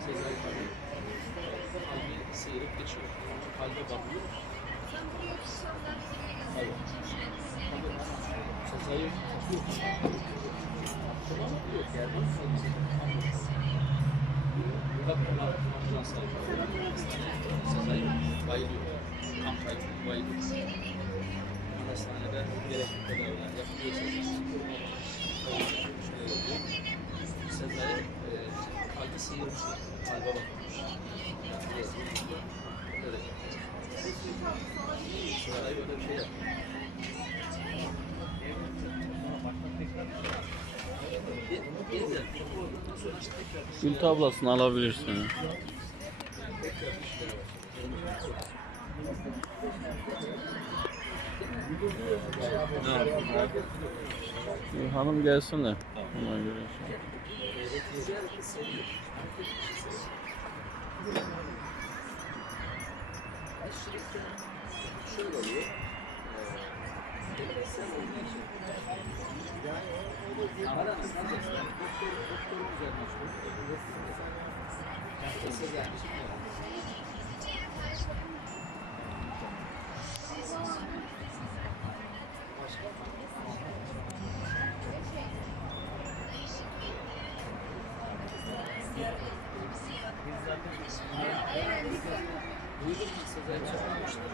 Sezai kalbi seyirip geçiyor. Kalbe bakıyor. Hayır. Sezai yok. Tamam yok. Gerdan kalbisi. Kapılar ambulans alıyor. Sezai bayılıyor. Kan kaybı bayılıyor. Hastanede gerekli tedaviler yapılıyor. Sezai kalbi seyirmiş. Kalbe bakmış. Evet. Sezai öyle bir şey yaptı. Gül tablasını alabilirsin. Bir hanım gelsin de ona göre. Şöyle oluyor. Aranızdan doktorun üzerine Duydum ki Sezai çıkmıştır.